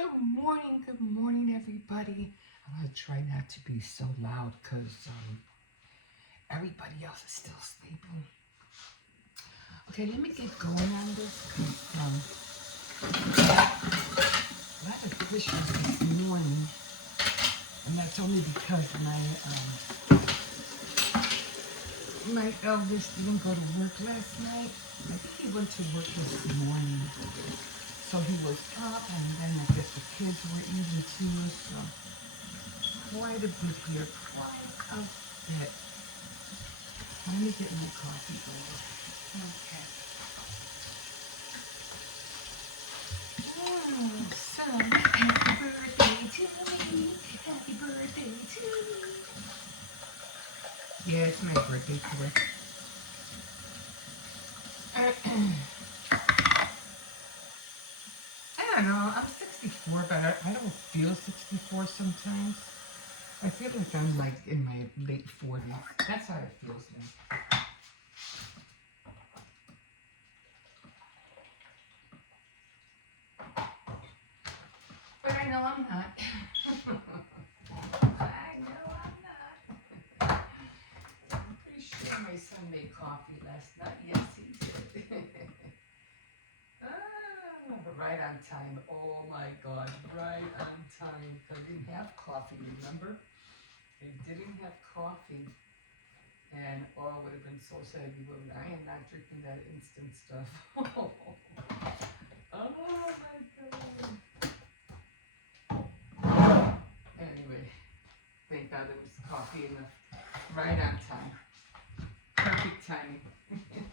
Good morning, everybody. I'm gonna try not to be so loud because everybody else is still sleeping. Okay, let me get going on this. A lot of dishes this morning, and that's only because my eldest didn't go to work last night. I think he went to work this morning, so he was up, and then I guess the kids were eating too. So quite a bit here, quite a bit. Let me get my coffee over. Okay. So happy birthday to me. Happy birthday to me. Yeah, it's my birthday today. I don't know. I'm 64, but I don't feel 64 sometimes. I feel like I'm like in my late 40s. That's how it feels like. But I know I'm not. I know I'm not. I'm pretty sure my son made coffee last night. Yes, he did. Right on time. Oh my God, right on time. I didn't have coffee, remember? I didn't have coffee. And oh, it would have been so sad. I am not drinking that instant stuff. Oh my God. Anyway, thank God it was coffee enough. Right on time. Perfect timing. Okay.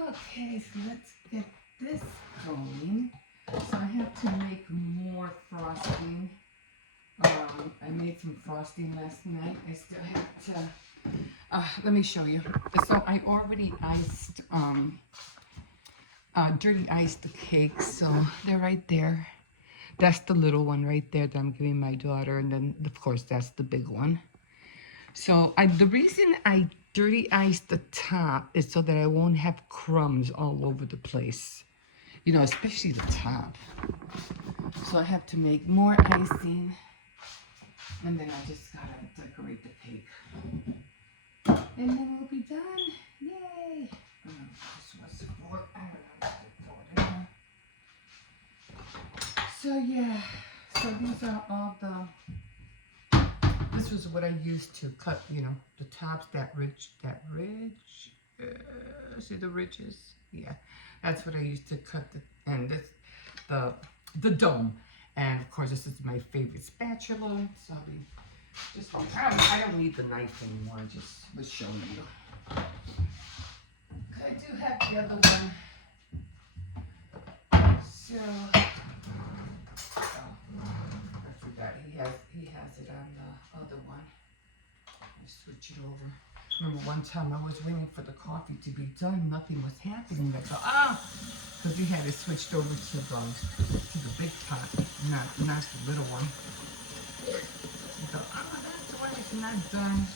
Okay, so let's get this going. So I have to make more frosting. I made some frosting last night. I still have to, let me show you. So I already iced, dirty iced the cakes. So they're right there. That's the little one right there that I'm giving my daughter. And then, of course, that's the big one. So the reason I dirty ice the top is so that I won't have crumbs all over the place. You know, especially the top. So I have to make more icing. And then I just gotta decorate the cake. And then we'll be done. Yay! This was for, I don't know, so yeah, so these are all this was what I used to cut, you know, the tops, that ridge, see the ridges? Yeah, that's what I used to cut and this, the dome. And of course, this is my favorite spatula, so I'll be just, I don't need the knife anymore, I just was showing you. I do have the other one. So, I forgot, he has it on the other one. I switch it over. Remember one time I was waiting for the coffee to be done, nothing was happening. I go, because he had it switched over to the big pot, not the little one. I go, that's why it's not done.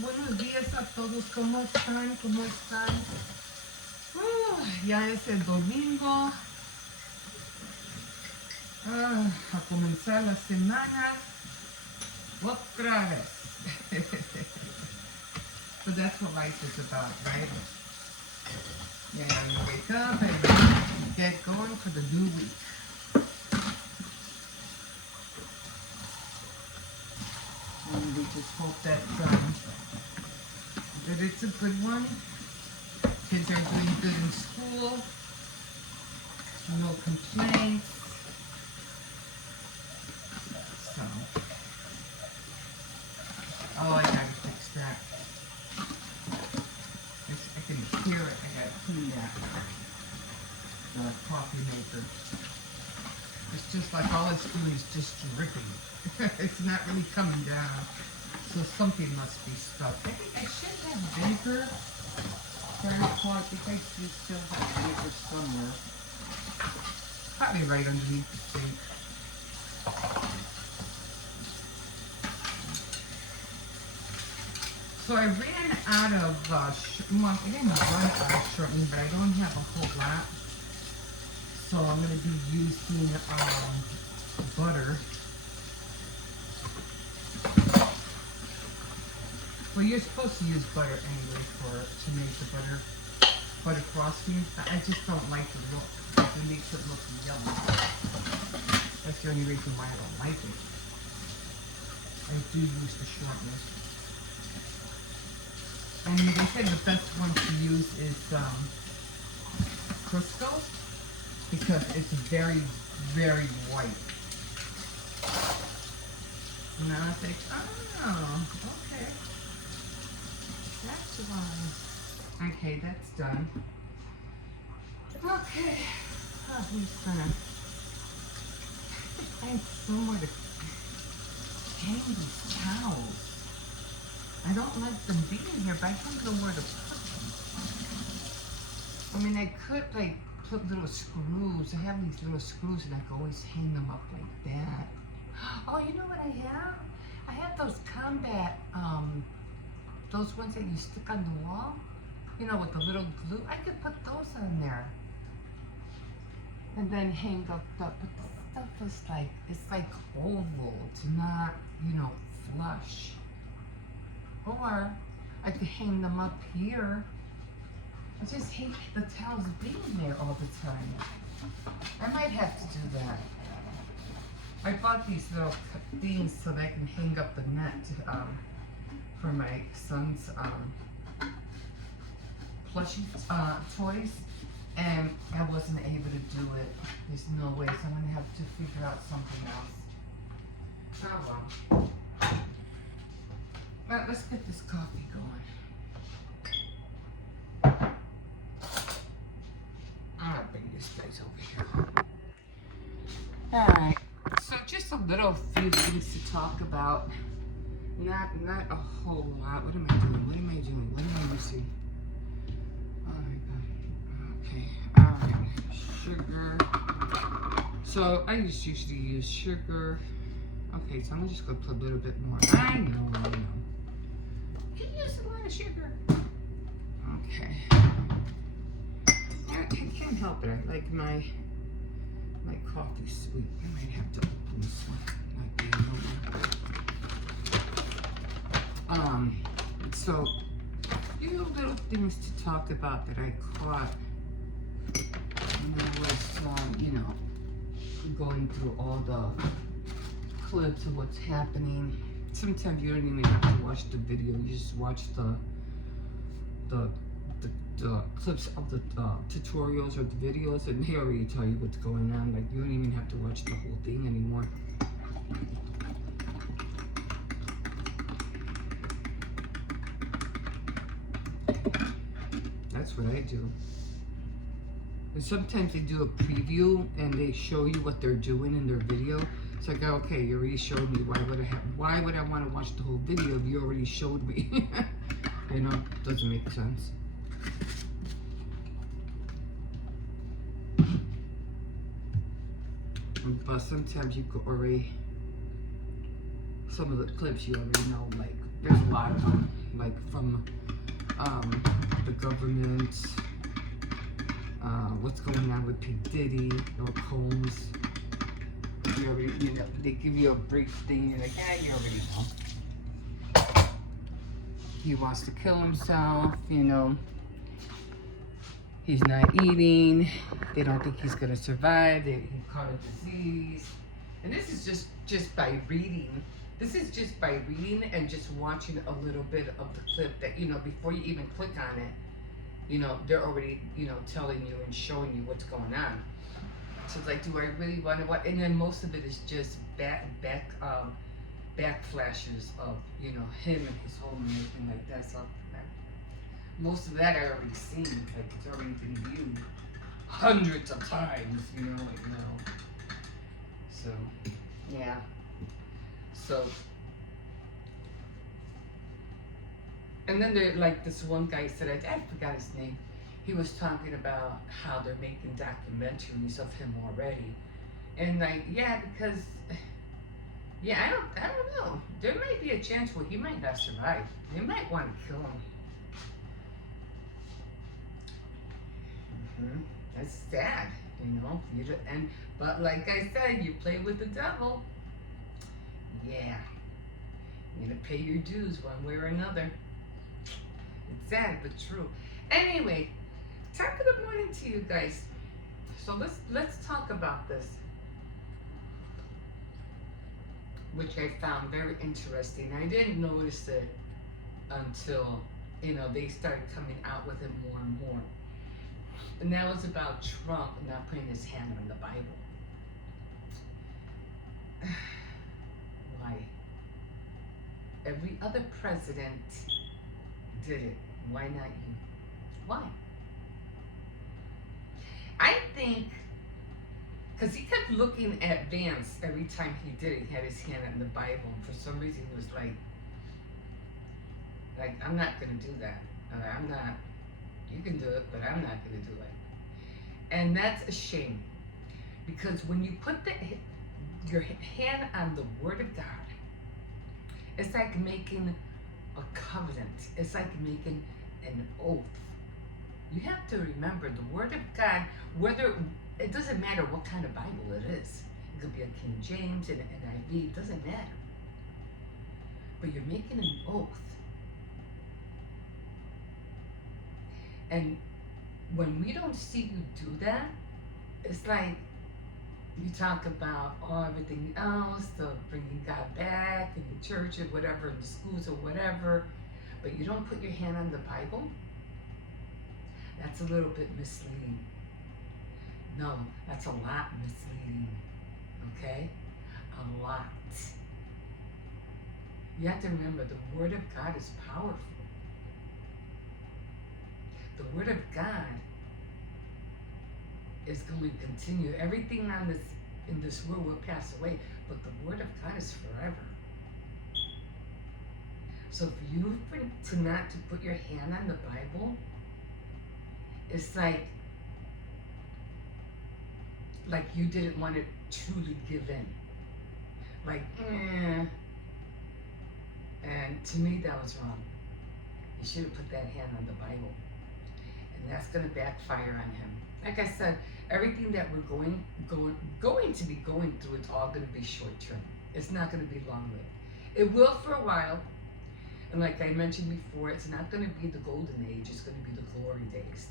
Buenos días a todos. ¿Cómo están? ¿Cómo están? Ya es el domingo. A comenzar la semana otra vez. But that's what life is about, right? Yeah, you wake up and get going for the new week. And we just hope that it's a good one. Kids are doing good in school. No complaints. So, I gotta fix that. I can hear it. I gotta clean that. The coffee maker. It's just like all it's doing is just dripping. It's not really coming down. So something must be stuck. I think I should have vinegar. I think I do still have it somewhere. Probably right underneath the sink. So I ran out of, well, I didn't run out of shortening, but I don't have a whole lot. So I'm going to be using butter. Well, you're supposed to use butter anyway to make the butter frosting. I just don't like the look. It makes it look yummy. That's the only reason why I don't like it. I do use the shortness. And they said the best one to use is Crisco, because it's very, very white. And I think, oh, okay. That's why. Okay, that's done. Okay. Oh, who's gonna find somewhere to hang these towels? I don't like them being here, but I don't know where to put them. I mean, I could like put little screws. I have these little screws and I can always hang them up like that. Oh, you know what I have? I have those combat, those ones that you stick on the wall, you know, with the little glue. I could put those on there and then hang up but the stuff is like, it's like oval. It's not, you know, flush. Or I could hang them up here. I just hate the towels being there all the time. I might have to do that. I bought these little things so that I can hang up the net for my son's plushie toys, and I wasn't able to do it. There's no way, so I'm gonna have to figure out something else. Oh well. Well, let's get this coffee going. I'll bring this guys over here. Alright, so just a little few things to talk about. Not a whole lot. What am I doing? What am I doing? What am I using? Alright, okay. Alright, sugar. So I just usually use sugar. Okay, so I'm just gonna put a little bit more. I know. You use a lot of sugar. Okay. I can't help it. I like my coffee sweet. I might have to open this one. So few little things to talk about that I caught when I was, you know, going through all the clips of what's happening. Sometimes you don't even have to watch the video. You just watch the clips of the tutorials or the videos, and they already tell you what's going on. Like, you don't even have to watch the whole thing anymore. That's what I do. And sometimes they do a preview and they show you what they're doing in their video. It's like, okay, you already showed me. Why would I want to watch the whole video if you already showed me? You know, doesn't make sense. But sometimes you could already, some of the clips you already know, like, there's a lot of them, like from the government, what's going on with P. Diddy or Combs. You already, you know, they give you a brief thing, you're like, yeah, you already know. He wants to kill himself, you know. He's not eating. They don't think he's gonna survive. He caught a disease. And this is just by reading. This is just by reading and just watching a little bit of the clip that, you know, before you even click on it, you know, they're already, you know, telling you and showing you what's going on. So it's like, do I really want to watch? And then most of it is just back flashes of, you know, him and his home and everything like that. So most of that I already seen. Like, it's already been viewed hundreds of times, you know, like, no. So, yeah. So, And then there, like this one guy said, I forgot his name. He was talking about how they're making documentaries of him already, and like, yeah, because yeah, I don't know. There might be a chance where he might not survive. They might want to kill him. That's sad, you know. But like I said, you play with the devil. Yeah, you're gonna pay your dues one way or another. It's sad but true. Anyway, top of the morning to you guys. So let's talk about this, which I found very interesting. I didn't notice it until they started coming out with it more and more. And that was about Trump not putting his hand on the Bible. Why? Every other president did it. Why not you? Why? I think because he kept looking at Vance every time he did it. He had his hand on the Bible, and for some reason he was like, I'm not gonna do that. I'm not. You can do it, but I'm not gonna do it. And that's a shame, because when you put your hand on the Word of God, it's like making a covenant. It's like making an oath. You have to remember the Word of God, whether it doesn't matter what kind of Bible it is. It could be a King James, an NIV, it doesn't matter. But you're making an oath. And when we don't see you do that, it's like you talk about everything else, the bringing God back in the church or whatever, in the schools or whatever, but you don't put your hand on the Bible. That's a little bit misleading. No, that's a lot misleading. Okay? A lot. You have to remember the Word of God is powerful. The Word of God is going to continue. Everything in this world will pass away, but the Word of God is forever. So for you not to put your hand on the Bible, it's like you didn't want to truly give in. And to me, that was wrong. You should have put that hand on the Bible. And that's going to backfire on him. Like I said, everything that we're going to be going through, it's all going to be short term. It's not going to be long lived. It will for a while. And like I mentioned before, it's not going to be the golden age. It's going to be the glory days.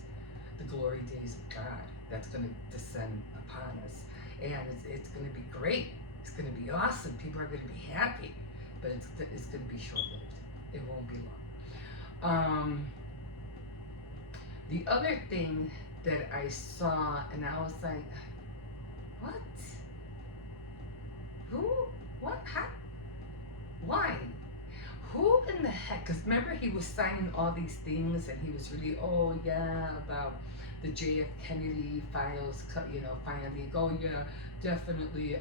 The glory days of God. That's going to descend upon us. And it's going to be great. It's going to be awesome. People are going to be happy. But it's going to be short-lived. It won't be long. The other thing that I saw, and I was like, what? Who? What? How? Why? Who in the heck? Because remember, he was signing all these things, and he was really, about the J.F. Kennedy files, finally, definitely,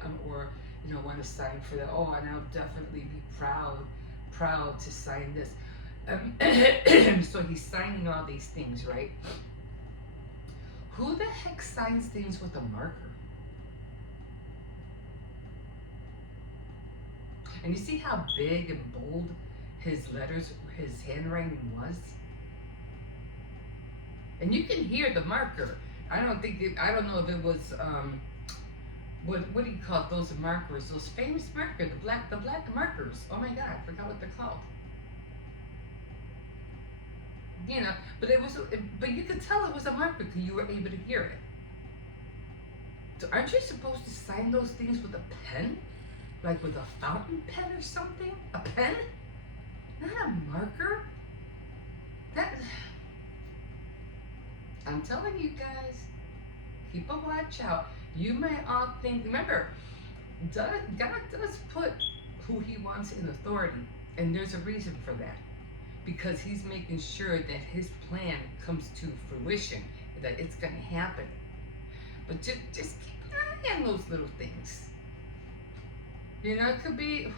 want to sign for that. And I'll definitely be proud to sign this. So he's signing all these things, right? Who the heck signs things with a marker? And you see how big and bold his letters, his handwriting was? And you can hear the marker. I don't know if it was, what do you call it? Those markers, those famous markers, the black markers. Oh my God, I forgot what they're called. But you could tell it was a marker because you were able to hear it. So aren't you supposed to sign those things with a pen? Like with a fountain pen or something? A pen? Not a marker? I'm telling you guys, keep a watch out. You might all think, remember, God does put who he wants in authority. And there's a reason for that. Because he's making sure that his plan comes to fruition, that it's going to happen. But just keep an eye on those little things. It could be...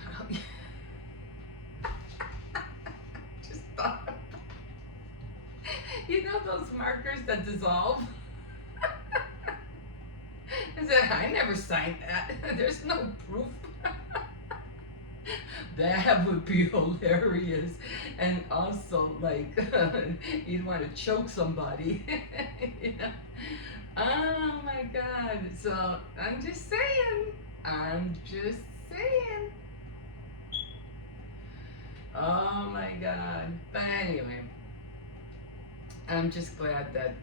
just thought You know those markers that dissolve? I said, I never signed that. There's no proof. That would be hilarious. And also, like, you'd want to choke somebody. You know? Oh my God. So I'm just saying. I'm just saying. Oh my God. But anyway, I'm just glad that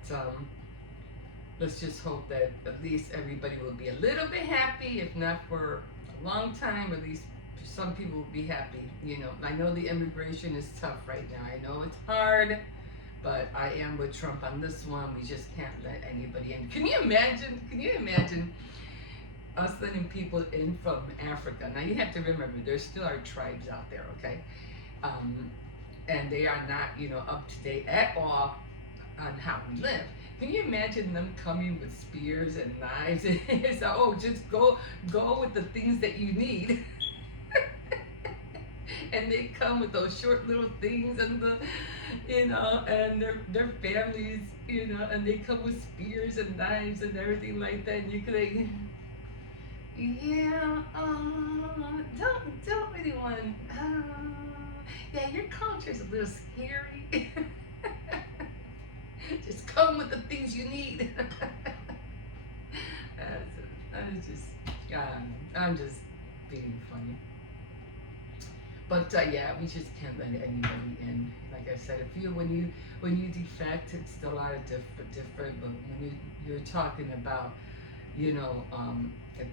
let's just hope that at least everybody will be a little bit happy, if not for a long time, at least some people will be happy. You know, I know the immigration is tough right now. I know it's hard, but I am with Trump on this one. We just can't let anybody in. Can you imagine? Can you imagine us letting people in from Africa? Now you have to remember, there still are tribes out there, okay? Um, and they are not, you know, up to date at all on how we live. Can you imagine them coming with spears and knives? And it's like, oh, just go with the things that you need. And they come with those short little things and the, you know, and their families, you know, and they come with spears and knives and everything like that. And you could like, yeah, don't really want. Yeah, your culture is a little scary. Just come with the things you need. I'm just being funny. But yeah, we just can't let anybody in. Like I said, if you when you defect, it's still a lot of different. But when you're talking about, you know,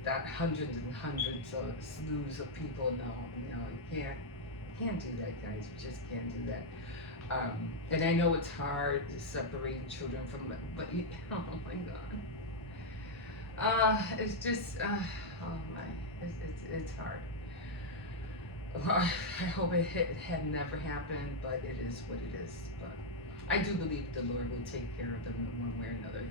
that hundreds and hundreds of slews of people, no, you can't do that, guys. You just can't do that. And I know it's hard to separate children from it, but oh my God. It's just, oh my, it's hard. I hope it had never happened, but it is what it is. But I do believe the Lord will take care of them in one way or another.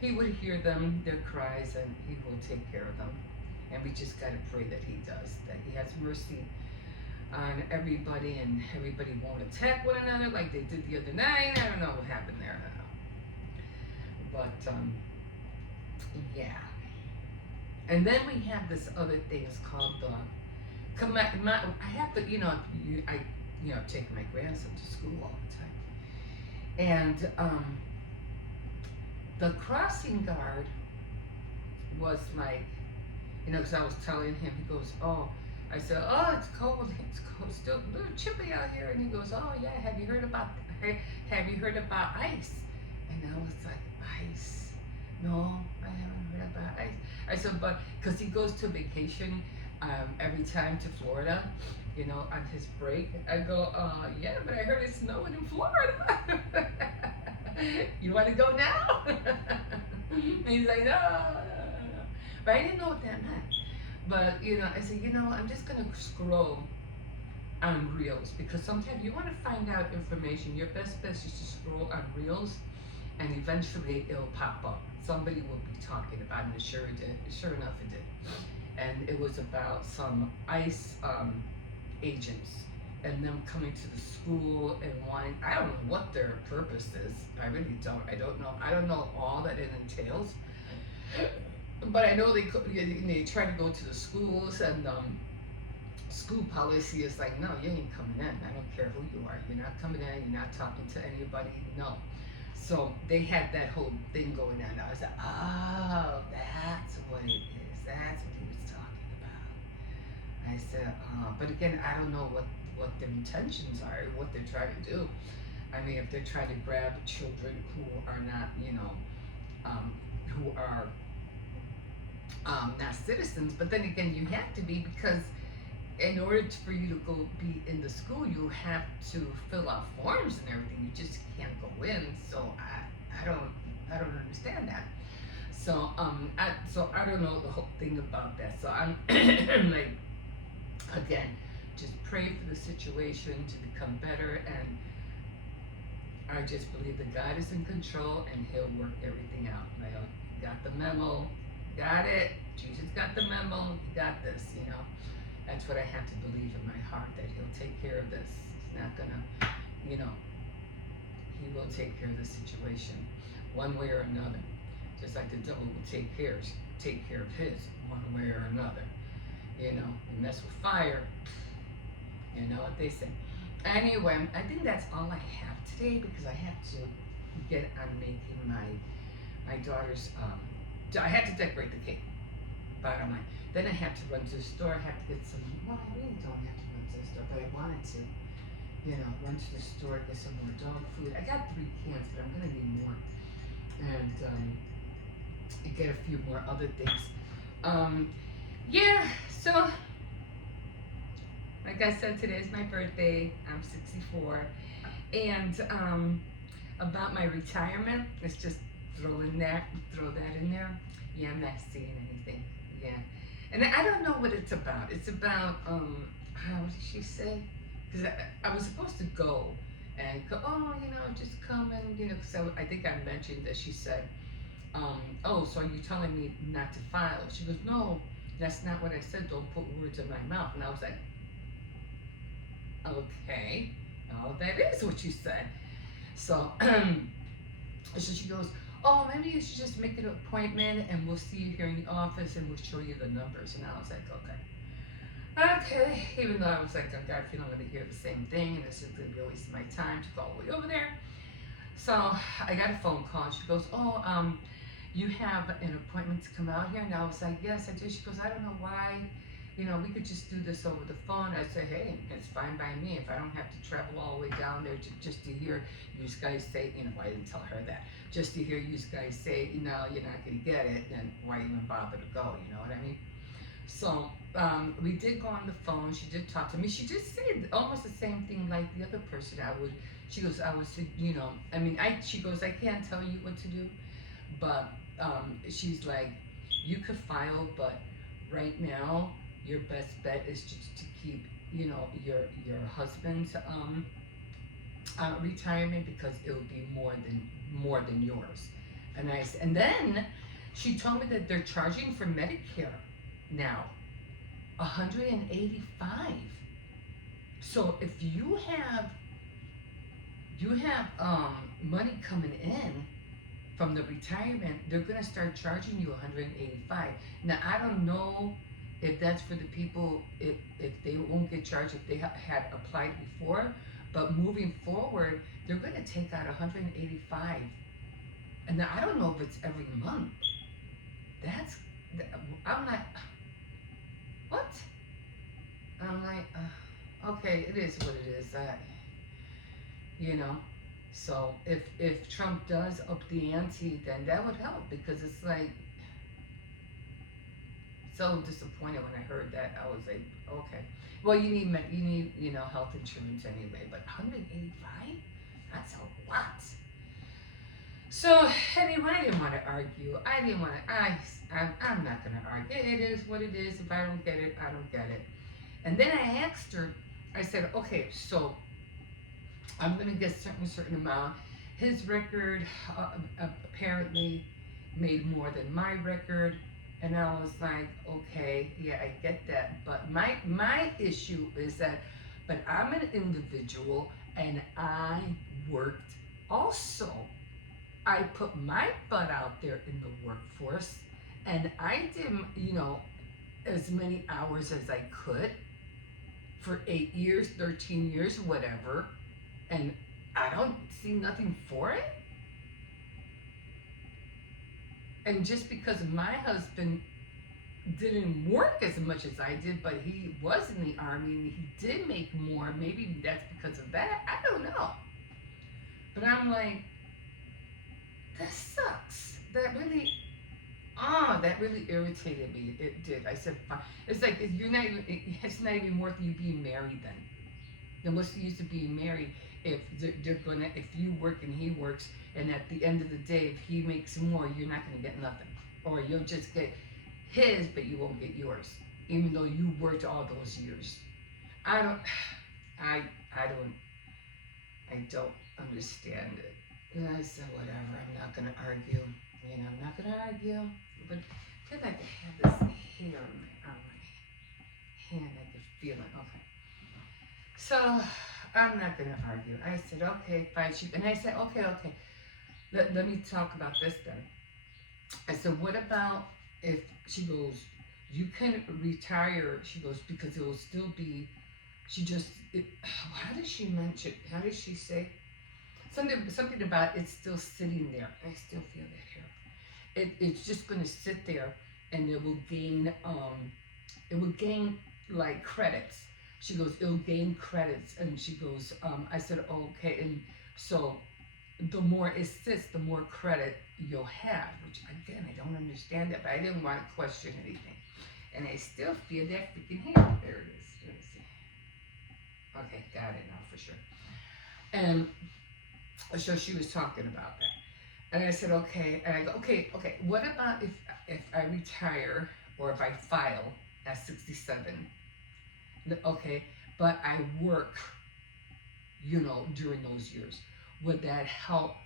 He will hear them, their cries, and He will take care of them. And we just gotta pray that He does, that He has mercy on everybody, and everybody won't attack one another like they did the other night. I don't know what happened there. I don't know. But yeah. And then we have this other thing. It's called the. I have to, I take my grandson to school all the time, and the crossing guard was like, because I was telling him, he goes, oh. I said, oh, it's cold, still a little chilly out here. And he goes, oh yeah, have you heard about ice? And I was like, ice? No, I haven't heard about ice. I said, but, because he goes to vacation every time to Florida, on his break. I go, yeah, but I heard it's snowing in Florida. You want to go now? And he's like, no. But I didn't know what that meant. But, I said, I'm just going to scroll on Reels, because sometimes you want to find out information. Your best bet is to scroll on Reels, and eventually it'll pop up. Somebody will be talking about it, and sure it did. Sure enough, it did. And it was about some ICE agents and them coming to the school and wanting, I don't know what their purpose is. I really don't. I don't know all that it entails. But I know they try to go to the schools, and school policy is like, no, you ain't coming in. I don't care who you are. You're not coming in. You're not talking to anybody. No. So they had that whole thing going on. I was like, oh, that's what it is. That's what he was talking about. I said, but again, I don't know what their intentions are, what they're trying to do. I mean, if they're trying to grab children who are not, who are not citizens, but then again, you have to be, because in order for you to go be in the school, you have to fill out forms and everything. You just can't go in. So I don't understand that. So I don't know the whole thing about that. So I'm like, again, just pray for the situation to become better, and I just believe that God is in control and He'll work everything out. Like, got the memo. Got it. Jesus got the memo. He got this, That's what I have to believe in my heart, that He'll take care of this. He's not gonna, he will take care of the situation one way or another. Just like the devil will take care of his one way or another. You know, you mess with fire, you know what they say. Anyway, I think that's all I have today because I have to get on making my daughter's. I had to decorate the cake. Bottom line. Then I had to run to the store. I had to get some. Well, I really don't have to run to the store, but I wanted to. You know, run to the store, get some more dog food. I got 3 cans, but I'm gonna need more, and get a few more other things. Yeah. So, like I said, today is my birthday. I'm 64, and about my retirement, let's just throw that in there. Yeah, I'm not seeing anything. Yeah, and I don't know what it's about. It's about what did she say? Because I was supposed to go and go. Oh, you know, just come and you know. So I think I mentioned that she said, oh, so are you telling me not to file? She goes, no, that's not what I said. Don't put words in my mouth. And I was like, okay, oh, that is what you said. So, so she goes, oh, maybe you should just make an appointment and we'll see you here in the office and we'll show you the numbers. And I was like, okay. Okay, even though I was like, I got a feeling I'm going to hear the same thing and this is going to be a waste of my time to go all the way over there. So I got a phone call and she goes, oh, you have an appointment to come out here? And I was like, yes, I do. She goes, I don't know why, you know, we could just do this over the phone. I said, hey, it's fine by me. If I don't have to travel all the way down there just to hear you guys say, you know, I didn't tell her that, just to hear you guys say, you know, you're not going to get it, then why even bother to go, you know what I mean? So we did go on the phone. She did talk to me. She just said almost the same thing like the other person. She goes, I was, you know, I mean, she goes, I can't tell you what to do, but she's like, you could file, but right now your best bet is just to keep, you know, your husband's retirement because it will be more than yours. And then she told me that they're charging for Medicare now, $185. So if you have money coming in from the retirement, they're gonna start charging you $185. Now I don't know if that's for the people if they won't get charged if they had applied before, but moving forward they're gonna take out $185. And now I don't know if it's every month. I'm like, what? I'm like, okay, it is what it is. You know, so if Trump does up the ante, then that would help because it's like so disappointed when I heard that. I was like, okay, well you need you know health insurance anyway, but 185, that's a lot. So anyway, I didn't want to argue. I'm not gonna argue. It is what it is. If I don't get it, I don't get it. And then I asked her. I said, okay, so I'm gonna get certain amount. His record apparently made more than my record, and I was like, okay, yeah, I get that. But my issue is that, but I'm an individual, and I worked also. I put my butt out there in the workforce and I did, you know, as many hours as I could for 8 years, 13 years, whatever. And I don't see nothing for it. And just because my husband didn't work as much as I did, but he was in the army and he did make more, maybe that's because of that. I don't know. But I'm like, that sucks. That really irritated me. It did. I said, fine. It's like it's not even worth you being married then. Then what's the use of being married if if you work and he works, and at the end of the day, if he makes more, you're not gonna get nothing, or you'll just get his, but you won't get yours, even though you worked all those years. I don't understand it. And I said, whatever, I'm not going to argue. You know, I'm not going to argue. But I feel like I have this hair on my hand. I can feel it. Okay. So, I'm not gonna argue. I said, okay, fine. And I said, okay, okay. Let me talk about this then. I said, what about if she goes, you can retire, she goes, because it will still be, she just, how did she mention, how did she say? Something about it's still sitting there. I still feel that here. It's just going to sit there and it will gain like credits. She goes, it'll gain credits. And she goes, I said, oh, okay. And so the more it sits, the more credit you'll have, which again, I don't understand that, but I didn't want to question anything. And I still feel that freaking hair. There it is. Let me see. Okay, got it now for sure. And so she was talking about that. And I said, okay. And I go, okay, okay. What about if I retire or if I file at 67? Okay, but I work, during those years. Would that help,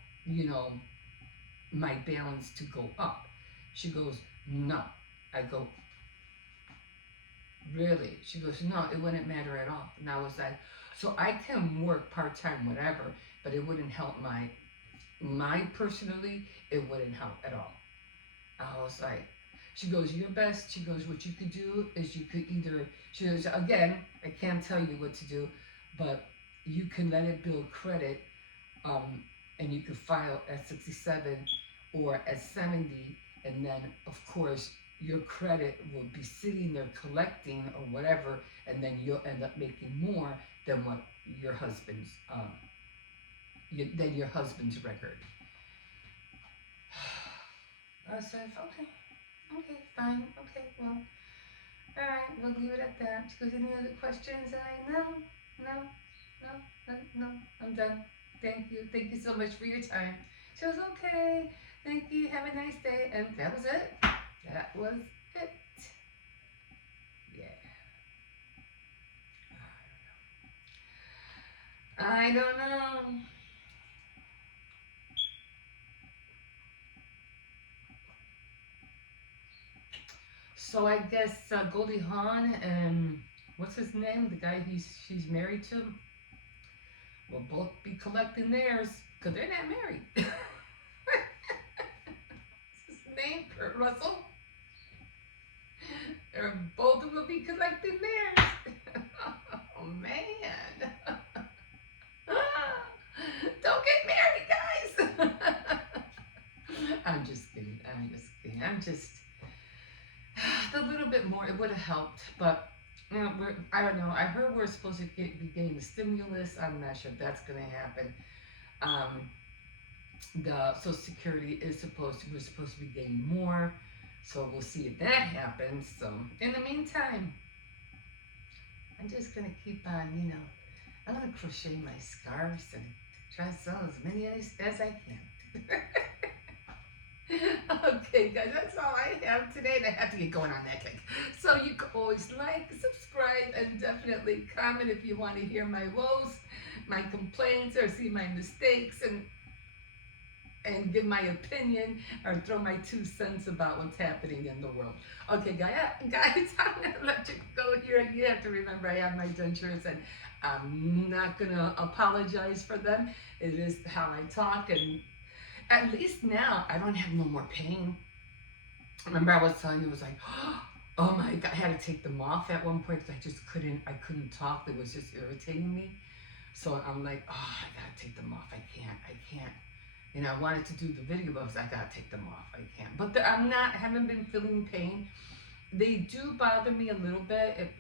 my balance to go up? She goes, no. I go, really? She goes, no, it wouldn't matter at all. And I was like, so I can work part time, whatever, but it wouldn't help my personally, it wouldn't help at all. I was like, she goes, your best, she goes, what you could do is you could either, she goes, again, I can't tell you what to do, but you can let it build credit, and you could file at 67 or at 70, and then, of course, your credit will be sitting there collecting or whatever, and then you'll end up making more than what your husband's, than your husband's record. I said, okay. Okay, fine. Okay, well, all right, we'll leave it at that. She goes, any other questions? And I, no, I'm done. Thank you. Thank you so much for your time. She was okay. Thank you. Have a nice day. And that was it. That was it. Yeah. I don't know. So I guess Goldie Hawn and what's his name? The guy she's married to will both be collecting theirs because they're not married. What's his name? Kurt Russell. They're both will be collecting theirs. Oh man. Don't get married, guys. I'm just kidding. I'm just a little bit more. It would have helped, but I don't know. I heard we're supposed to be getting the stimulus. I'm not sure if that's going to happen. Um, the Social Security we're supposed to be getting more, so we'll see if that happens. So in the meantime, I'm just gonna keep on, I'm gonna crochet my scarves and try to sell as many as I can. Okay, guys, that's all I have today, and I have to get going on that cake. So you can always like, subscribe, and definitely comment if you want to hear my woes, my complaints, or see my mistakes, and give my opinion or throw my 2 cents about what's happening in the world. Okay, guys, I'm gonna let you go here. You have to remember I have my dentures, and I'm not gonna apologize for them. It is how I talk, and at least now I don't have no more pain. Remember I was telling you, it was like, oh my God, I had to take them off at one point because I couldn't talk. It was just irritating me. So I'm like, oh, I gotta take them off. I can't. I wanted to do the video, but I gotta take them off. I can't. But I haven't been feeling pain. They do bother me a little bit.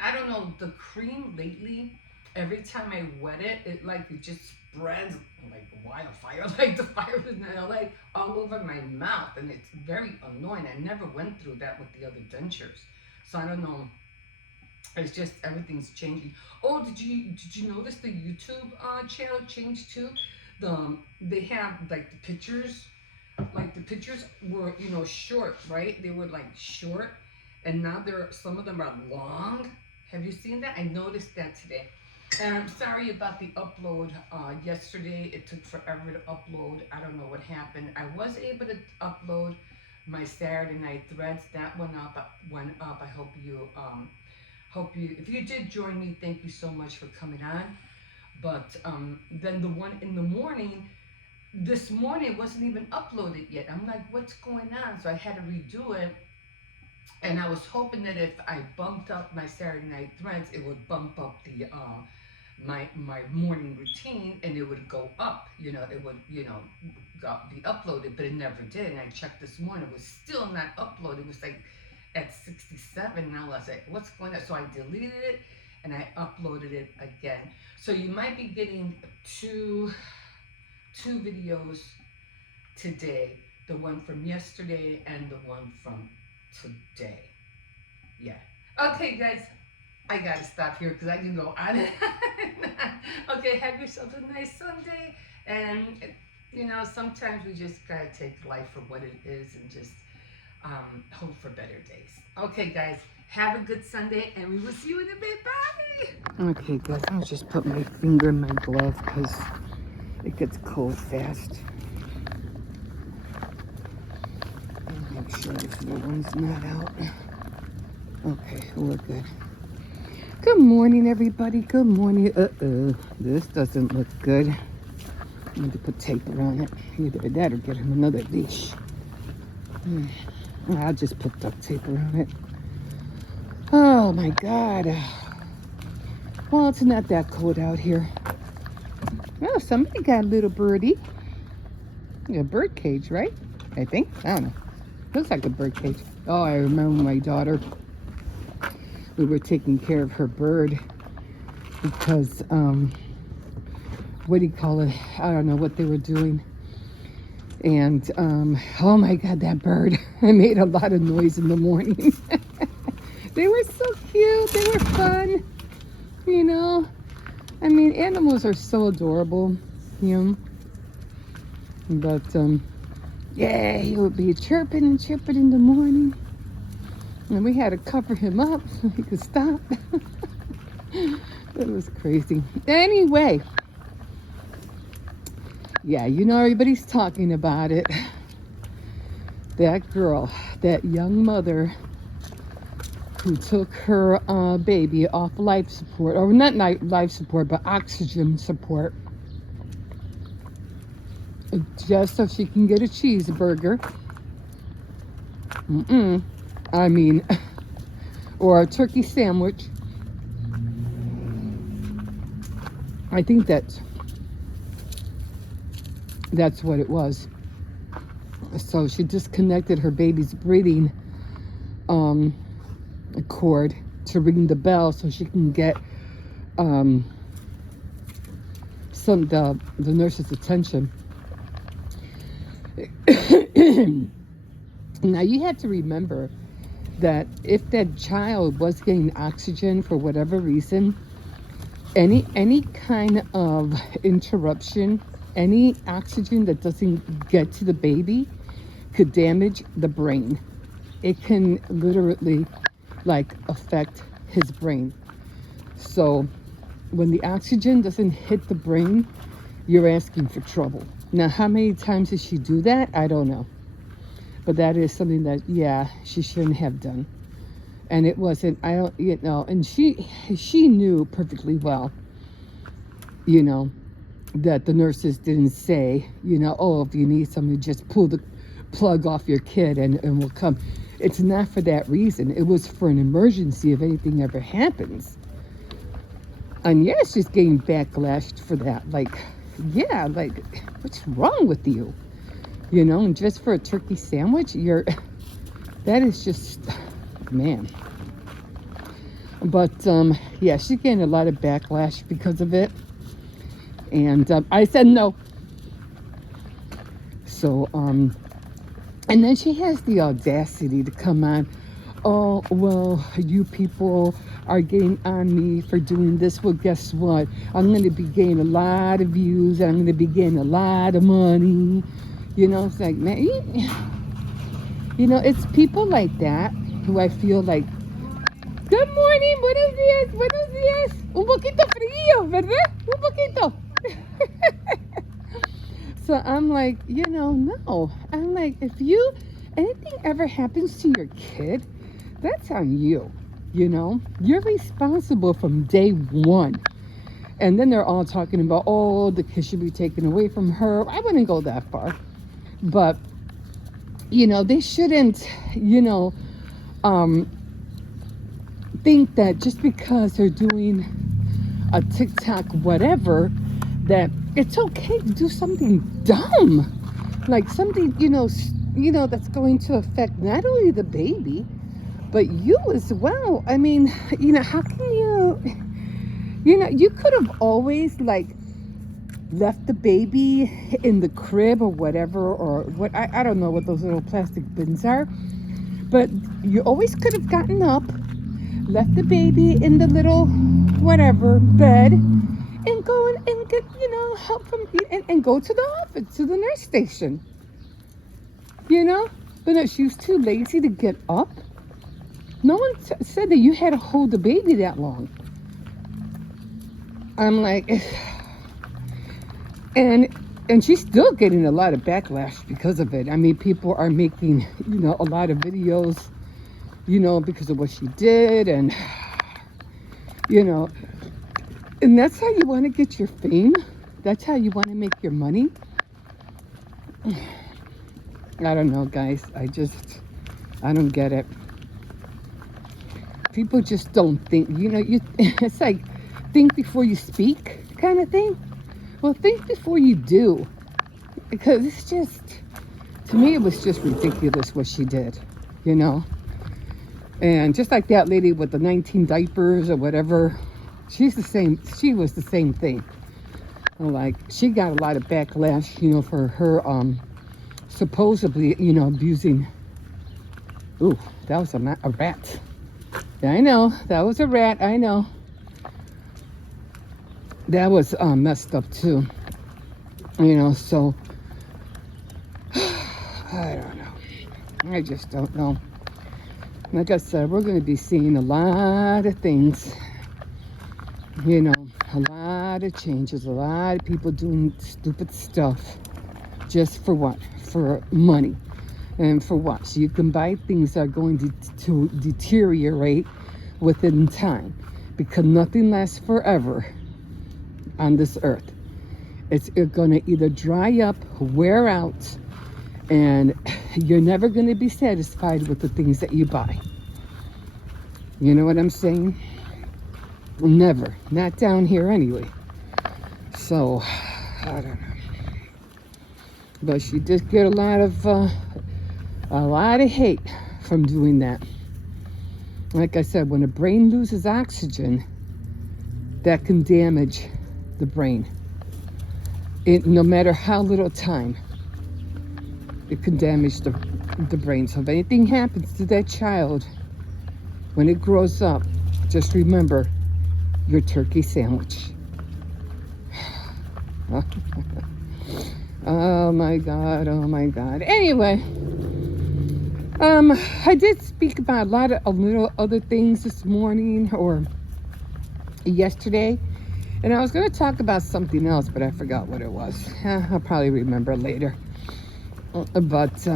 I don't know, the cream lately, every time I wet it, it just spreads like wildfire, like the fire in LA, all over my mouth, and it's very annoying. I never went through that with the other dentures, so I don't know. It's just everything's changing. Oh, did you notice the YouTube channel changed too? They have like the pictures were short, right? They were like short, and now some of them are long. Have you seen that? I noticed that today. And I'm sorry about the upload yesterday. It took forever to upload. I don't know what happened. I was able to upload my Saturday night threads. That went up. I hope you if you did join me, thank you so much for coming on. But then the one in the morning, this morning wasn't even uploaded yet. I'm like, what's going on? So I had to redo it. And I was hoping that if I bumped up my Saturday night threads, it would bump up the my morning routine, and it would go up. It would be uploaded, but it never did. And I checked this morning; it was still not uploaded. It was like at 67, and I was like, "What's going on?" So I deleted it, and I uploaded it again. So you might be getting two videos today: the one from yesterday and the one from today. Yeah. Okay, guys. I gotta stop here because I can go on and on. Okay, have yourself a nice Sunday. And, sometimes we just gotta take life for what it is and just hope for better days. Okay, guys, have a good Sunday, and we will see you in a bit. Bye. Okay, guys, I'm gonna just put my finger in my glove because it gets cold fast. Make sure this little one's not out. Okay, we're good. Good morning, everybody. Good morning. This doesn't look good. I need to put tape around it. Either that or get him another leash. I'll just put duct tape around it. Oh my God. Well, it's not that cold out here. Oh, somebody got a little birdie. A bird cage, right? I think. I don't know. Looks like a bird cage. Oh, I remember my daughter. We were taking care of her bird because, what do you call it? I don't know what they were doing. And, oh my God, that bird. I made a lot of noise in the morning. They were so cute. They were fun. I mean, animals are so adorable, But, yeah, he would be chirping and chirping in the morning. And we had to cover him up so he could stop. It was crazy. Anyway, yeah, everybody's talking about it. That girl, that young mother who took her baby off life support, or not life support, but oxygen support, just so she can get a cheeseburger. I mean, or a turkey sandwich. I think that's what it was. So she disconnected her baby's breathing cord to ring the bell so she can get the nurse's attention. Now you have to remember that if that child was getting oxygen for whatever reason, any kind of interruption, any oxygen that doesn't get to the baby could damage the brain. It can literally affect his brain. So when the oxygen doesn't hit the brain, you're asking for trouble. Now, how many times did she do that? I don't know. But that is something that, yeah, she shouldn't have done. And it wasn't, and she knew perfectly well, that the nurses didn't say, oh, if you need something, just pull the plug off your kid and we'll come. It's not for that reason. It was for an emergency if anything ever happens. And yeah, she's getting backlashed for that. What's wrong with you? And just for a turkey sandwich, that is just, man. But, yeah, she's getting a lot of backlash because of it. And I said no. So, and then she has the audacity to come on. Oh, well, you people are getting on me for doing this. Well, guess what? I'm going to be getting a lot of views and I'm going to be getting a lot of money. It's like, man, it's people like that who I feel like, good morning, buenos días. Un poquito frío, ¿verdad? Un poquito. So I'm like, no. I'm like, if anything ever happens to your kid, that's on you. You're responsible from day one. And then they're all talking about, oh, the kid should be taken away from her. I wouldn't go that far. But, they shouldn't, um, think that just because they're doing a TikTok whatever, that it's okay to do something dumb. Like something, that's going to affect not only the baby, but you as well. I mean, how can you could have always like left the baby in the crib or whatever, or what, I don't know what those little plastic bins are, but you always could have gotten up, left the baby in the little whatever bed, and go and get, help from, and go to the office, to the nurse station, but no, she was too lazy to get up. No one said that you had to hold the baby that long. I'm like, and she's still getting a lot of backlash because of it. I mean, people are making, a lot of videos, because of what she did, and and that's how you want to get your fame. That's how you want to make your money. I don't know, guys. I don't get it. People just don't think, it's like think before you speak kind of thing. Well, think before you do, because it's just, to me, it was just ridiculous what she did, and just like that lady with the 19 diapers or whatever, she was the same thing. Like, she got a lot of backlash, for her supposedly, abusing. Ooh, that was a rat. I know, that was a rat. I know. That was messed up too. So I don't know. I just don't know. Like I said, we're going to be seeing a lot of things. A lot of changes, a lot of people doing stupid stuff. Just for what? For money. And for what? So you can buy things that are going to deteriorate within time, because nothing lasts forever on this earth. It's going to either dry up, wear out, and you're never going to be satisfied with the things that you buy. You know what I'm saying? Never. Not down here anyway. So, I don't know. But she did get a lot of hate from doing that. Like I said, when a brain loses oxygen, that can damage the brain. No matter how little time, it can damage the brain. So if anything happens to that child when it grows up, just remember your turkey sandwich. Oh my God, oh my God. Anyway, I did speak about a little other things this morning or yesterday, and I was going to talk about something else, but I forgot what it was. I'll probably remember later. But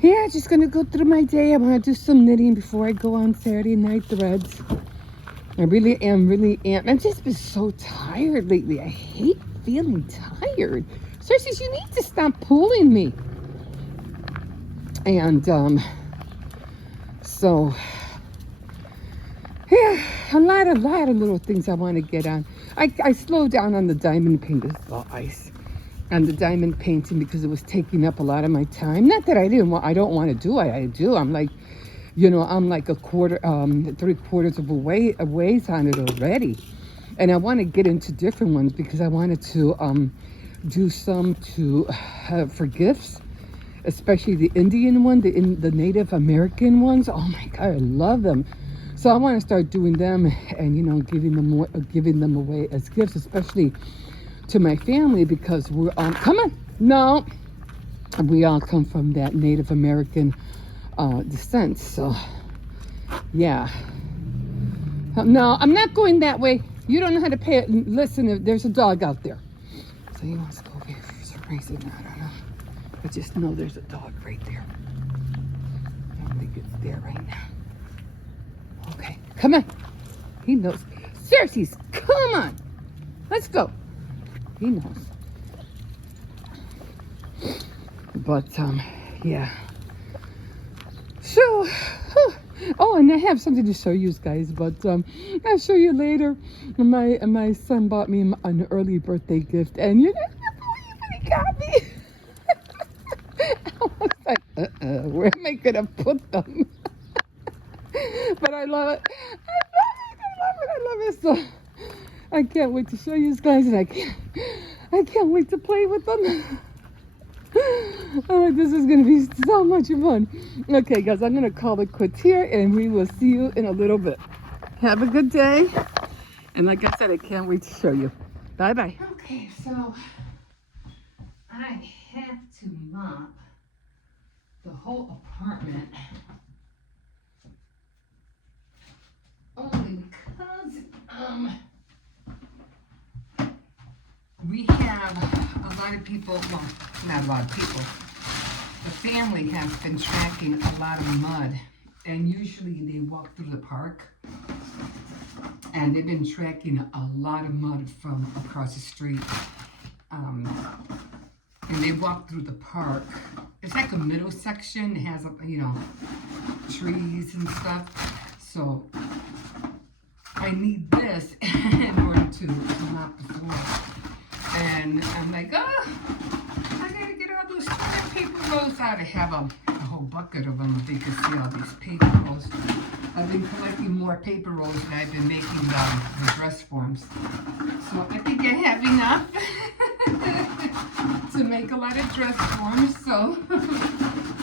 yeah, just going to go through my day. I want to do some knitting before I go on Saturday Night Threads. I really am. I've just been so tired lately. I hate feeling tired. Cersei, you need to stop pulling me. And so yeah, a lot of little things I want to get on. I slowed down on the diamond paint. This is all ice. On the diamond painting, because it was taking up a lot of my time. Not that I don't want to do it. I do. I'm like, I'm like a quarter, 3/4 of a ways on it already. And I want to get into different ones because I wanted to do some for gifts, especially the Indian one, the Native American ones. Oh my God, I love them. So I want to start doing them and, giving them away as gifts, especially to my family, because we're come on, no, we all come from that Native American descent. So yeah, no, I'm not going that way. You don't know how to pay it. Listen, there's a dog out there, so he wants to go over here for some reason. I don't know, but just know there's a dog right there. I don't think it's there right now. Okay, come on. He knows. Xerxes, come on. Let's go. He knows. But, yeah. So, oh, and I have something to show you guys, but I'll show you later. My son bought me an early birthday gift, and you're not gonna believe what he got me. I was like, where am I gonna put them? But I love it. I love it. So I can't wait to show you guys, and I can't wait to play with them. Oh, this is going to be so much fun. Okay, guys, I'm going to call it quits here, and we will see you in a little bit. Have a good day. And like I said, I can't wait to show you. Bye-bye. Okay, so I have to mop the whole apartment. Only because, we have a lot of people, well, not a lot of people, the family has been tracking a lot of mud, and usually they walk through the park, and they've been tracking a lot of mud from across the street, and they walk through the park. It's like a middle section, it has, trees and stuff, so I need this in order to mop the floor. And I'm like, I gotta get all those toilet paper rolls out. I have a whole bucket of them, if you can see all these paper rolls. I've been collecting more paper rolls, and I've been making the dress forms. So I think I have enough to make a lot of dress forms. So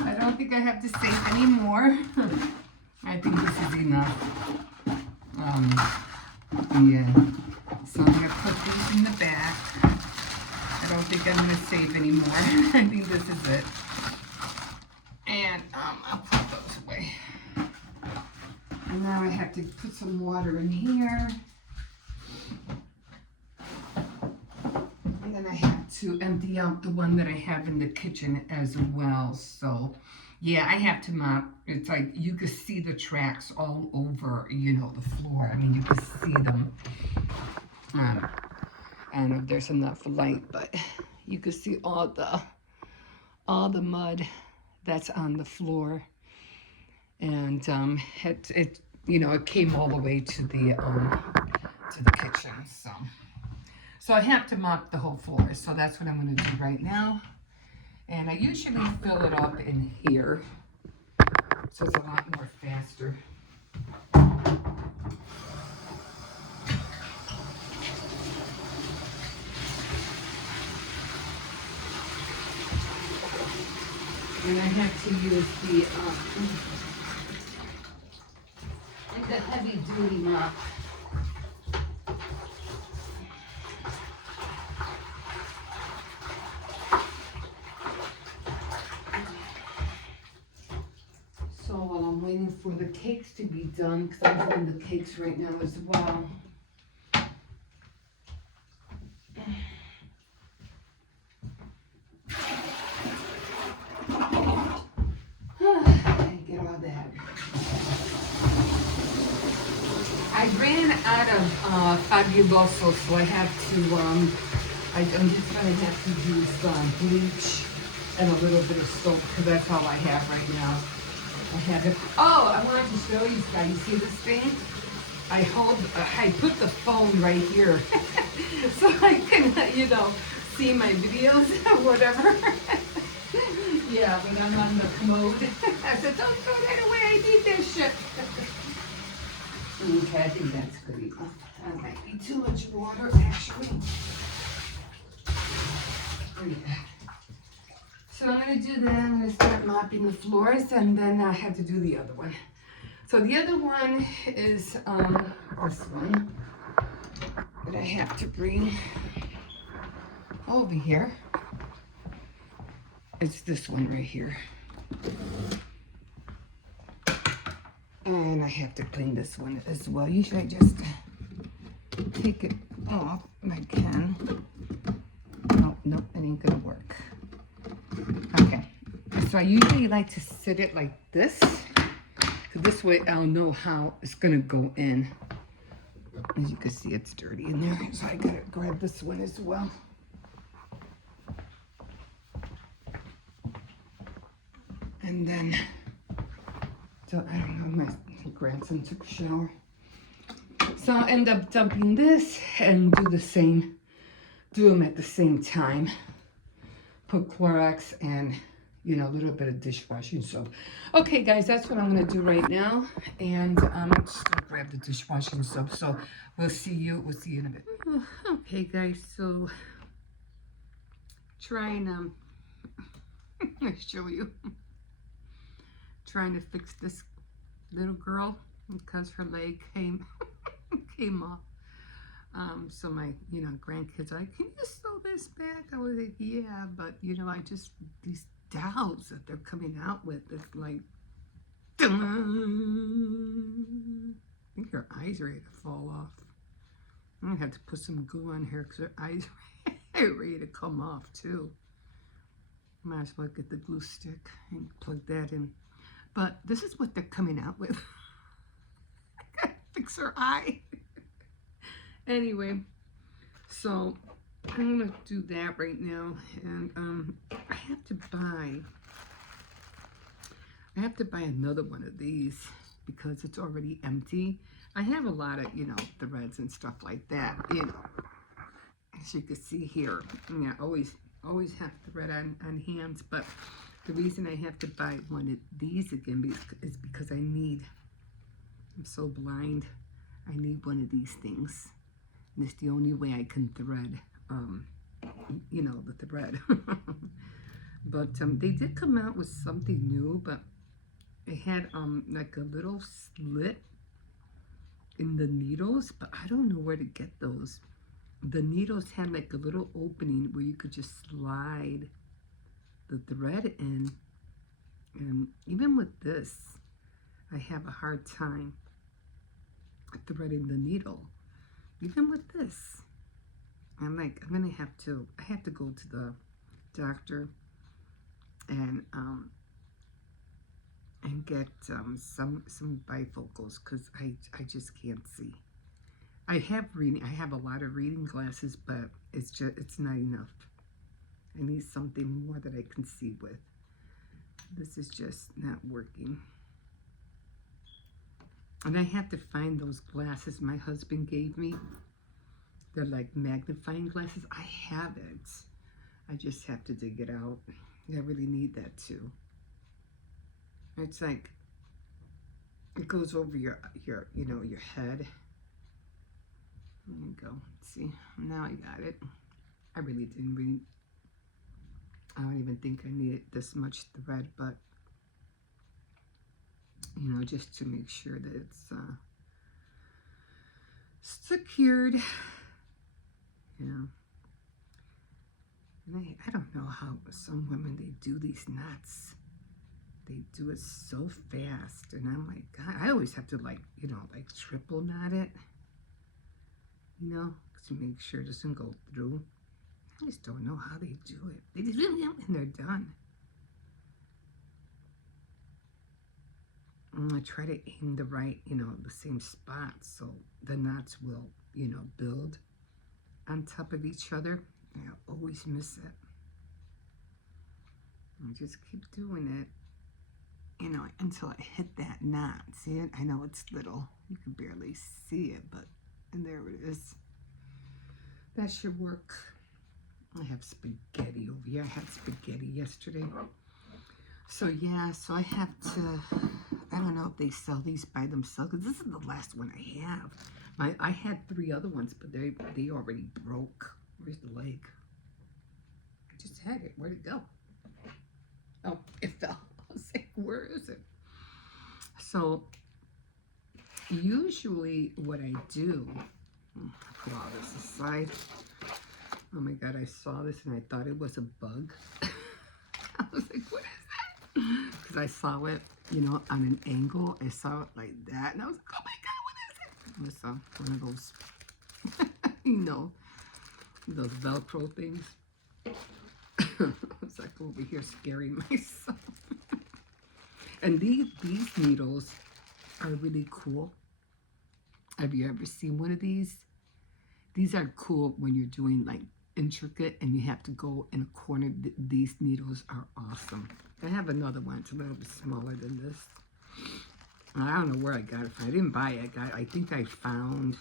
I don't think I have to save any more. I think this is enough. Yeah. So I'm gonna put these in the back. I don't think I'm going to save anymore. I think this is it. And I'll put those away. And now I have to put some water in here. And then I have to empty out the one that I have in the kitchen as well. So, yeah, I have to mop. It's like you can see the tracks all over, the floor. I mean, you can see them. I don't know if there's enough light, but you can see all the mud that's on the floor, and it came all the way to the kitchen. So I have to mop the whole floor. So that's what I'm going to do right now, and I usually fill it up in here, so it's a lot more faster. And I have to use the heavy duty mop. So while I'm waiting for the cakes to be done, because I'm doing the cakes right now as well. I ran out of Fabuloso, so I have to, I'm just going to have to use bleach and a little bit of soap, because that's all I have right now. I have it. Oh, I wanted to show you guys. You see this thing? I put the phone right here, so I can, see my videos or whatever. Yeah, when I'm on the commode. I said, don't throw that away, I need that shit. Okay, I think that's good enough. That might be too much water, actually. Yeah. So I'm going to do that. I'm going to start mopping the floors, and then I have to do the other one. So the other one is this one that I have to bring over here. It's this one right here. And I have to clean this one as well. Usually I just take it off if I can. Oh, nope, it ain't gonna work. Okay, so I usually like to sit it like this. So this way I'll know how it's gonna go in. As you can see, it's dirty in there, so I gotta grab this one as well. And then, so I don't know, my grandson took a shower. So I'll end up dumping this and do them at the same time. Put Clorox and, you know, a little bit of dishwashing soap. Okay, guys, that's what I'm gonna do right now. And I'm just gonna grab the dishwashing soap. So we'll see you in a bit. Okay, guys, so trying I'll show you. Trying to fix this little girl because her leg came off. So my, you know, grandkids are like, can you sew this back? I was like, yeah, but you know, these dolls that they're coming out with, it's like, I think her eyes are ready to fall off. I'm gonna have to put some glue on her because her eyes are ready to come off too. Might as well get the glue stick and plug that in. But this is what they're coming out with. I gotta fix her eye. Anyway, so I'm gonna do that right now, and I have to buy another one of these because it's already empty. I have a lot of, you know, threads and stuff like that. You know, as you can see here, yeah, always have thread on hands, but the reason I have to buy one of these again is because I'm so blind. I need one of these things. And it's the only way I can thread, you know, the thread. But they did come out with something new, but it had like a little slit in the needles, but I don't know where to get those. The needles had like a little opening where you could just slide the thread in, and even with this, I have a hard time threading the needle. Even with this, I'm like, I have to go to the doctor and get some bifocals because I just can't see. I have a lot of reading glasses, but it's not enough. I need something more that I can see with. This is just not working. And I have to find those glasses my husband gave me. They're like magnifying glasses. I have it. I just have to dig it out. I really need that too. It's like, it goes over your you know, your head. There you go. See, now I got it. I don't even think I needed this much thread, but you know, just to make sure that it's secured. Yeah. And I don't know how some women, they do these knots. They do it so fast, and I'm like, God, I always have to, like, you know, like triple knot it, you know, to make sure it doesn't go through. I just don't know how they do it. They just really, and they're done. I'm gonna try to aim the right, you know, the same spot so the knots will, you know, build on top of each other. I always miss it. I just keep doing it, you know, until I hit that knot. See it? I know it's little. You can barely see it, but, and there it is. That should work. I have spaghetti over here. I had spaghetti yesterday. So yeah, so I have to, I don't know if they sell these by themselves, because this is the last one I have. I had 3 other ones, but they already broke. Where's the leg? I just had it. Where'd it go? Oh, it fell. I was like, where is it? So usually what I do, put all this aside. Oh my God, I saw this and I thought it was a bug. I was like, what is that? Because I saw it, you know, on an angle. I saw it like that, and I was like, oh my God, what is it? It was one of those, you know, those Velcro things. I was like over here scaring myself. And these needles are really cool. Have you ever seen one of these? These are cool when you're doing like intricate and you have to go in a corner. These needles are awesome. I have another one. It's a little bit smaller than this. I don't know where I got it from. I didn't buy it. I think I found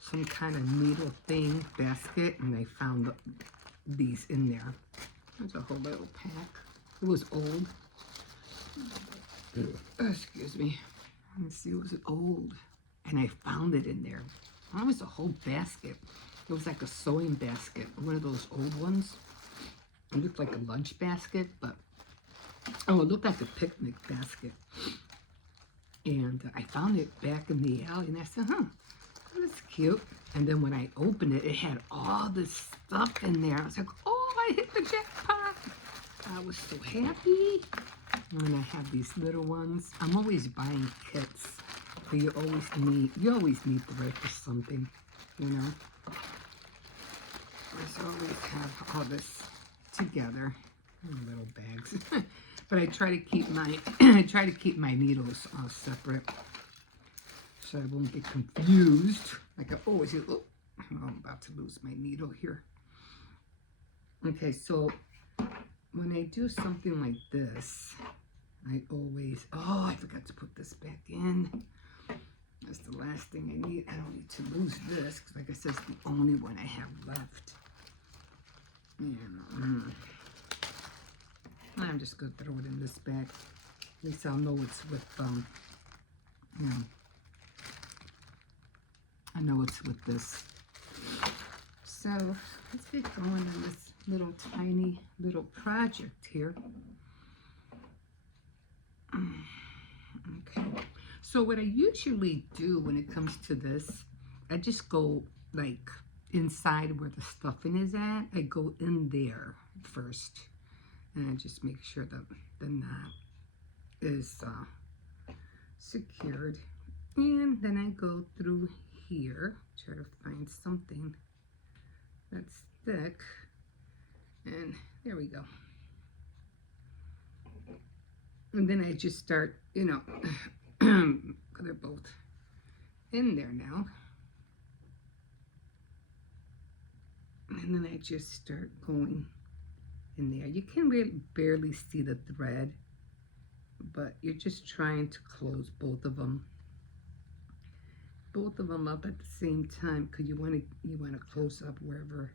some kind of needle thing basket, and I found these in there. There's a whole little pack. It was old. Excuse me. Let's see, it was old. And I found it in there. It was a whole basket. It was like a sewing basket, one of those old ones. It looked like a lunch basket, but, oh, it looked like a picnic basket. And I found it back in the alley, and I said, huh, that's cute. And then when I opened it, it had all this stuff in there. I was like, oh, I hit the jackpot. I was so happy. And I have these little ones. I'm always buying kits. But you always need the right for something, you know. I always have all this together in little bags. But I try to keep my needles all separate, so I won't get confused. Like I always do. Oh, I'm about to lose my needle here. Okay, so when I do something like this, I always, oh, I forgot to put this back in. That's the last thing I need. I don't need to lose this, because like I said, it's the only one I have left. And I'm just going to throw it in this bag. At least I'll know it's with, you know, I know it's with this. So let's get going on this little tiny little project here. Okay. So what I usually do when it comes to this, I just go like inside where the stuffing is at. I go in there first, and I just make sure that the knot is secured. And then I go through here, try to find something that's thick, and there we go. And then I just start, you know, they're both in there now. And then I just start going in there. You can really barely see the thread, but you're just trying to close both of them up at the same time, because you want to close up wherever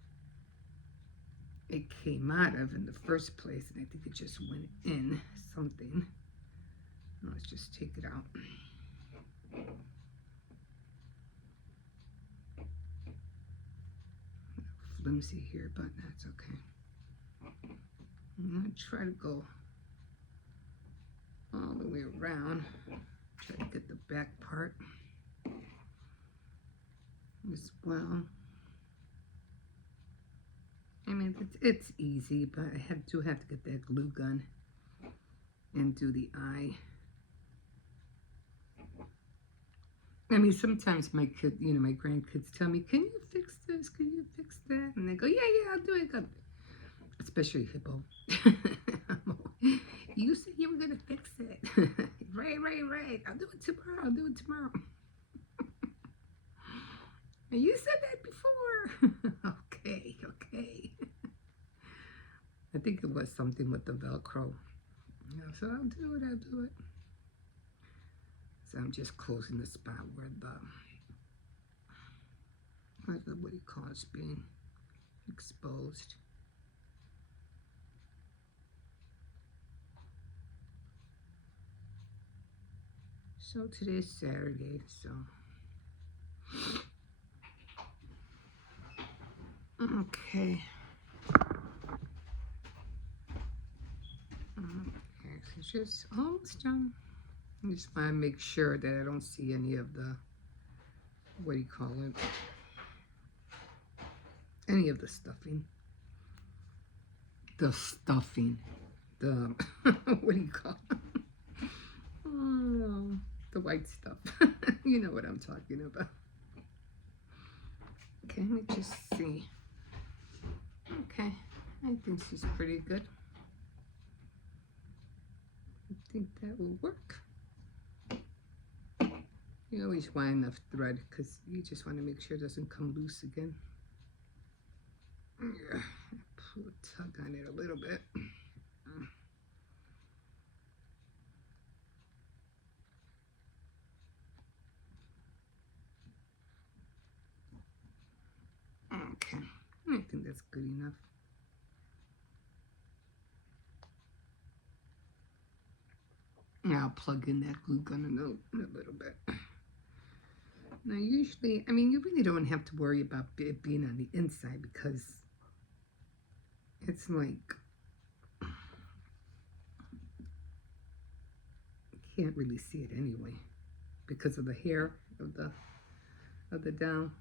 it came out of in the first place. And I think it just went in something. Let's just take it out. Flimsy here, but that's okay. I'm going to try to go all the way around. Try to get the back part as well. I mean, it's easy, but I do have to get that glue gun and do the eye. I mean, sometimes my kids, you know, my grandkids tell me, can you fix this? Can you fix that? And I go, yeah, I'll do it. Especially Hippo. You said you were going to fix it. Right. I'll do it tomorrow. And you said that before. Okay. I think it was something with the Velcro. Yeah, so I'll do it. So I'm just closing the spot where what do you call it, being exposed. So today's Saturday, so okay. It's just almost done. I just want to make sure that I don't see any of the, what do you call it? Any of the stuffing. The stuffing. The, what do you call it? Oh, the white stuff. You know what I'm talking about. Okay, let me just see. Okay, I think she's pretty good. I think that will work. You always want enough thread because you just want to make sure it doesn't come loose again. Yeah, tug on it a little bit. Okay, I think that's good enough. Now I'll plug in that glue gun in a little bit. Now usually, I mean, you really don't have to worry about it being on the inside because it's like, you can't really see it anyway because of the hair of the down.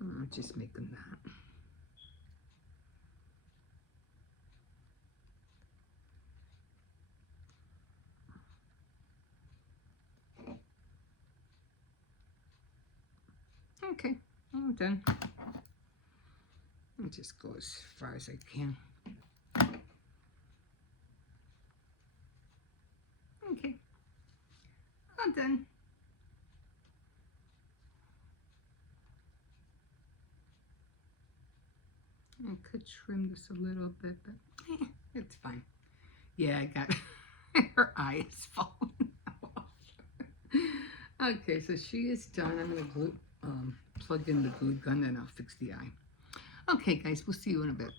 I'll just make a knot. Okay, I'm done. I'll just go as far as I can. Okay, I'm done. I could trim this a little bit, but it's fine. Yeah, I got her eye is falling off. Okay, so she is done. I'm gonna plug in the glue gun and I'll fix the eye. Okay, guys, we'll see you in a bit.